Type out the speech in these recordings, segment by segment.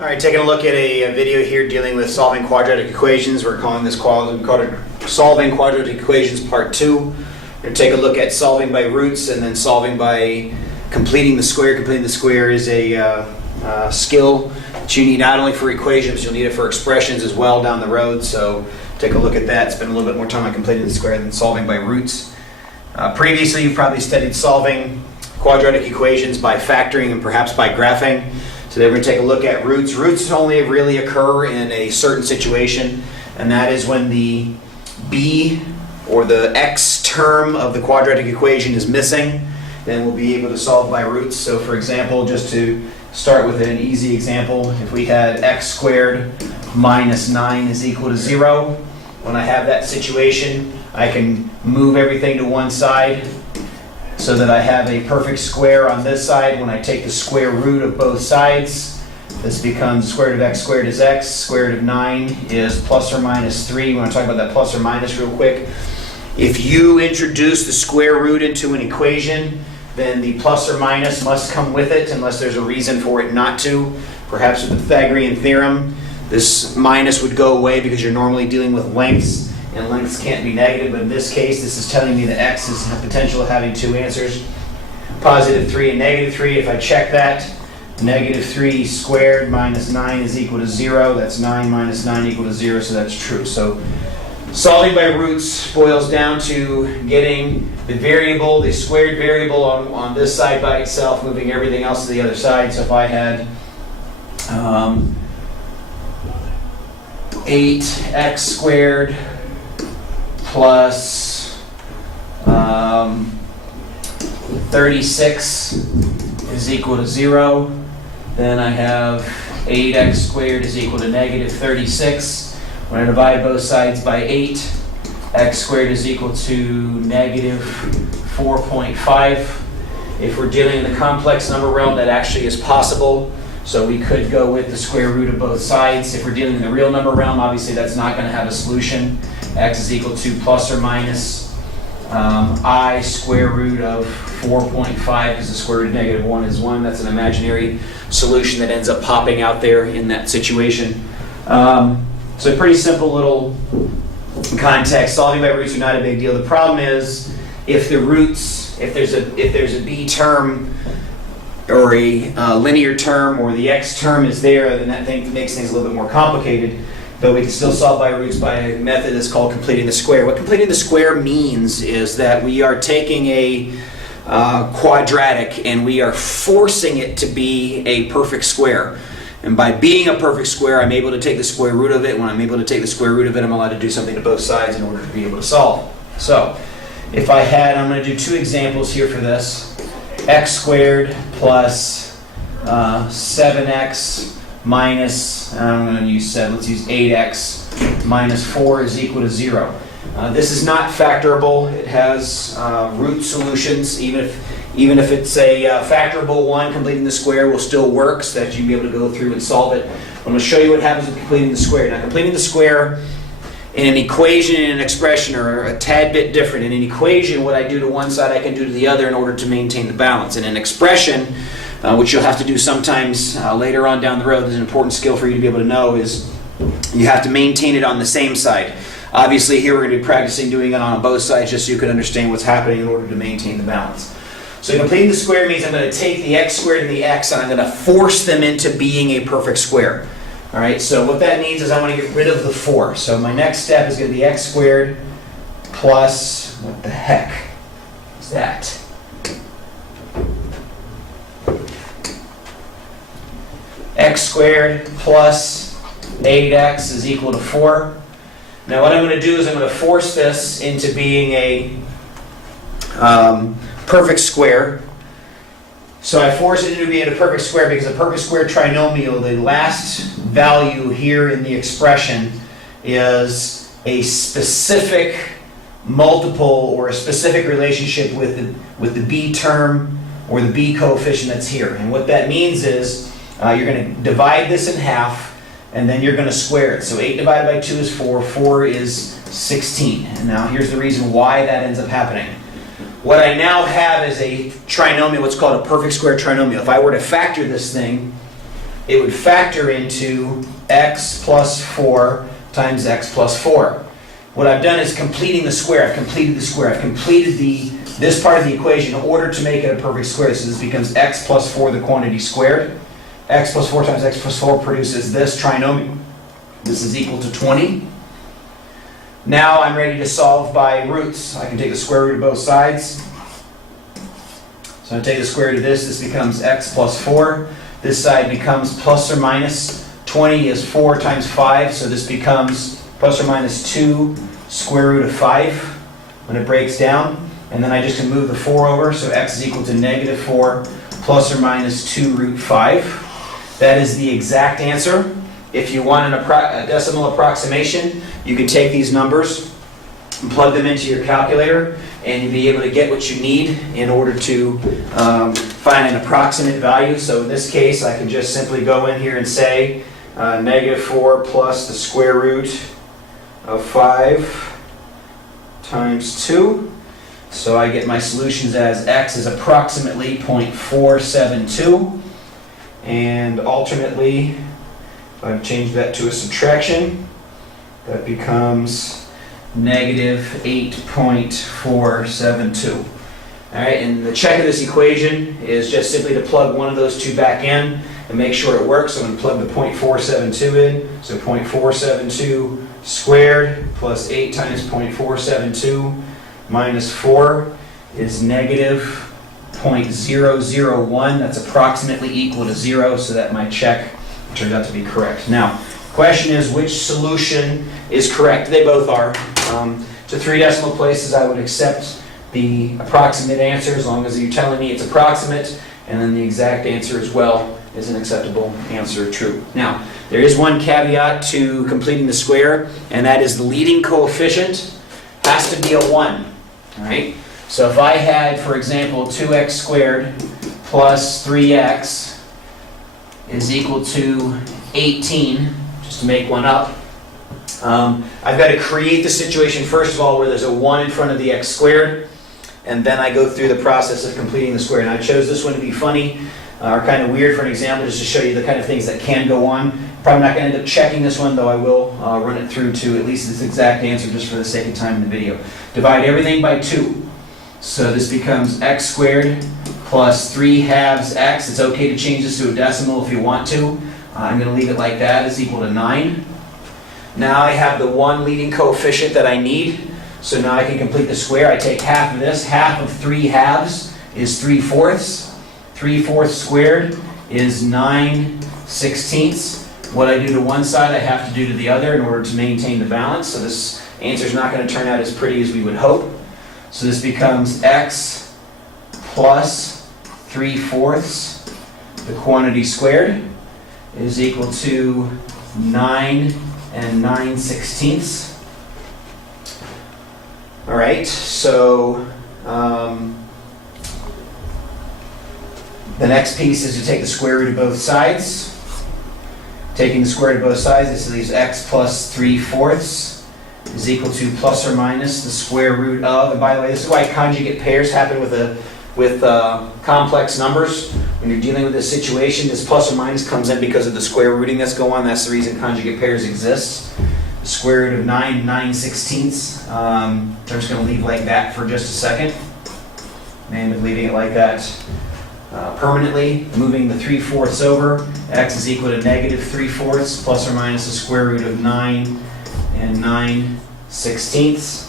All right, taking a look at a video here dealing with solving quadratic equations. We're calling this Solving Quadratic Equations Part 2. We're going to take a look at solving by roots and then solving by completing the square. Completing the square is a skill that you need not only for equations, you'll need it for expressions as well down the road. So take a look at that. Spend a little bit more time on completing the square than solving by roots. Previously, you've probably studied solving quadratic equations by factoring and perhaps by graphing. Today we're going to take a look at roots. Roots only really occur in a certain situation, and that is when the b or the x term of the quadratic equation is missing. Then we'll be able to solve by roots. So for example, just to start with an easy example, if we had x squared minus 9 is equal to 0, when I have that situation, I can move everything to one side so that I have a perfect square on this side. When I take the square root of both sides, this becomes square root of x squared is x, square root of 9 is plus or minus 3. We want to talk about that plus or minus real quick. If you introduce the square root into an equation, then the plus or minus must come with it unless there's a reason for it not to. Perhaps with the Pythagorean theorem, this minus would go away because you're normally dealing with lengths, and lengths can't be negative, but in this case, this is telling me that x has the potential of having two answers, positive 3 and negative 3. If I check that, negative 3 squared minus 9 is equal to 0. That's 9 minus 9 equal to 0, so that's true. So solving by roots boils down to getting the variable, the squared variable on this side by itself, moving everything else to the other side. So if I had 8x squared plus 36 is equal to 0. Then I have 8x squared is equal to negative 36. When I divide both sides by 8, x squared is equal to negative 4.5. If we're dealing in the complex number realm, that actually is possible. So we could go with the square root of both sides. If we're dealing in the real number realm, obviously that's not going to have a solution. X is equal to plus or minus I square root of 4.5, because the square root of negative 1 is 1. That's an imaginary solution that ends up popping out there in that situation. So a pretty simple little context. Solving by roots are not a big deal. The problem is if the roots, if there's a b term or a linear term, or the x term is there, then that makes things a little bit more complicated. But we can still solve by roots by a method that's called completing the square. What completing the square means is that we are taking a quadratic and we are forcing it to be a perfect square. And by being a perfect square, I'm able to take the square root of it. When I'm able to take the square root of it, I'm allowed to do something to both sides in order to be able to solve. So if I had, I'm going to do two examples here for this. X squared plus 7x minus, I'm going to use 7, let's use 8x minus 4 is equal to 0. This is not factorable. It has root solutions. Even if it's a factorable one, completing the square will still work so that you can be able to go through and solve it. I'm going to show you what happens with completing the square. Now, completing the square in an equation and an expression are a tad bit different. In an equation, what I do to one side, I can do to the other in order to maintain the balance. In an expression, which you'll have to do sometimes later on down the road, is an important skill for you to be able to know, is you have to maintain it on the same side. Obviously, here we're going to be practicing doing it on both sides just so you can understand what's happening in order to maintain the balance. So completing the square means I'm going to take the x squared and the x and I'm going to force them into being a perfect square. All right, so what that means is I want to get rid of the 4. So my next step is going to be x squared plus, what the heck is that? X squared plus 8x is equal to 4. Now what I'm going to do is I'm going to force this into being a perfect square. So I force it into being a perfect square because a perfect square trinomial, the last value here in the expression is a specific multiple or a specific relationship with the b term or the b coefficient that's here. And what that means is you're going to divide this in half and then you're going to square it. So 8 divided by 2 is 4. 4 is 16. And now here's the reason why that ends up happening. What I now have is a trinomial, what's called a perfect square trinomial. If I were to factor this thing, it would factor into x plus 4 times x plus 4. What I've done is completing the square. I've completed the square. I've completed this part of the equation in order to make it a perfect square. So this becomes x plus 4, the quantity squared. X plus 4 times x plus 4 produces this trinomial. This is equal to 20. Now I'm ready to solve by roots. I can take the square root of both sides. So I take the square root of this. This becomes x plus 4. This side becomes plus or minus. 20 is 4 times 5, so this becomes plus or minus 2 square root of 5 when it breaks down. And then I just can move the 4 over, so x is equal to negative 4 plus or minus 2 root 5. That is the exact answer. If you want a decimal approximation, you can take these numbers and plug them into your calculator, and you'll be able to get what you need in order to find an approximate value. So in this case, I can just simply go in here and say negative 4 plus the square root of 5 times 2. So I get my solutions as x is approximately 0.472, and alternately, if I've changed that to a subtraction, that becomes negative 8.472. All right, and the check of this equation is just simply to plug one of those two back in and make sure it works. So I'm going to plug the 0.472 in. So 0.472 squared plus 8 times 0.472 minus 4 is negative 0.001. That's approximately equal to 0, so that my check turns out to be correct. Now, the question is, which solution is correct? They both are. To 3 decimal places, I would accept the approximate answer as long as you're telling me it's approximate, and then the exact answer as well is an acceptable answer, true. Now, there is one caveat to completing the square, and that is the leading coefficient has to be a 1. All right? So if I had, for example, 2x squared plus 3x is equal to 18, just to make one up, I've got to create the situation, first of all, where there's a 1 in front of the x squared, and then I go through the process of completing the square. And I chose this one to be funny, or kind of weird for an example, just to show you the kind of things that can go on. Probably not going to end up checking this one, though I will run it through to at least its exact answer just for the sake of time in the video. Divide everything by 2. So this becomes x squared plus 3 halves x. It's okay to change this to a decimal if you want to. I'm going to leave it like that. It's equal to 9. Now I have the 1 leading coefficient that I need. So now I can complete the square. I take half of this. Half of 3 halves is 3/4. 3/4 squared is 9/16. What I do to one side, I have to do to the other in order to maintain the balance. So this answer is not going to turn out as pretty as we would hope. So this becomes x plus 3/4, the quantity squared, is equal to 9 9/16. All right, so the next piece is to take the square root of both sides. Taking the square root of both sides, this leaves x plus 3/4 is equal to plus or minus the square root of, and by the way, this is why conjugate pairs happen with complex numbers. When you're dealing with this situation, this plus or minus comes in because of the square rooting that's going on. That's the reason conjugate pairs exist. The square root of 9 9/16. I'm just going to leave like that for just a second. And leaving it like that permanently, moving the 3/4 over. X is equal to negative 3/4 plus or minus the square root of 9 9/16.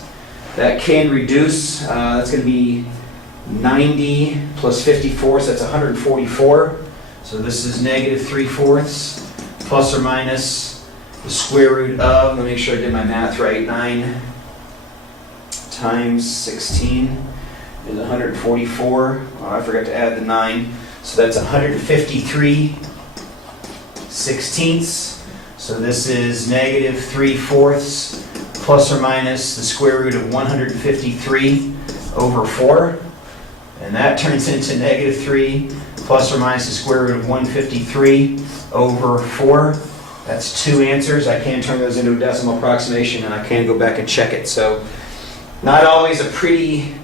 That can reduce. That's going to be 90 plus 54, so that's 144. So this is negative 3/4 plus or minus the square root of, let me make sure I did my math right, 9 times 16 is 144. Oh, I forgot to add the 9. So that's 153/16. So this is negative 3/4 plus or minus the square root of 153 over 4. And that turns into negative 3 plus or minus the square root of 153 over 4. That's 2 answers. I can turn those into a decimal approximation, and I can go back and check it. So not always a pretty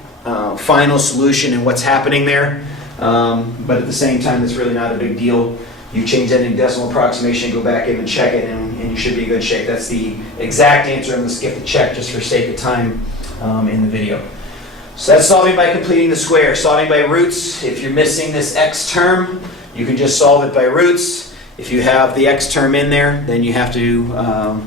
final solution in what's happening there, but at the same time, it's really not a big deal You change that in decimal approximation, go back in and check it, and you should be in good shape. That's the exact answer. I'm going to skip the check just for sake of time in the video. So that's solving by completing the square. Solving by roots, if you're missing this x term, you can just solve it by roots. If you have the x term in there, then you have to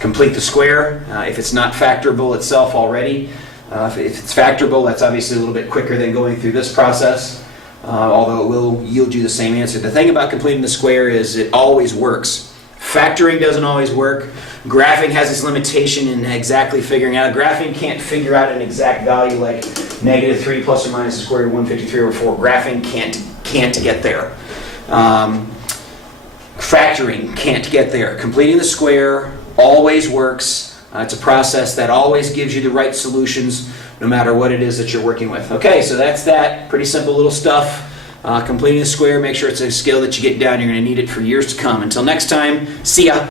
complete the square. If it's not factorable itself already, if it's factorable, that's obviously a little bit quicker than going through this process, although it will yield you the same answer. The thing about completing the square is it always works. Factoring doesn't always work. Graphing has its limitation in exactly figuring out. Graphing can't figure out an exact value like -3 plus or minus the square root of 153 over 4. Graphing can't get there. Factoring can't get there. Completing the square always works. It's a process that always gives you the right solutions no matter what it is that you're working with. Okay, so that's that. Pretty simple little stuff. Completing the square, make sure it's a skill that you get down. You're going to need it for years to come. Until next time, see ya.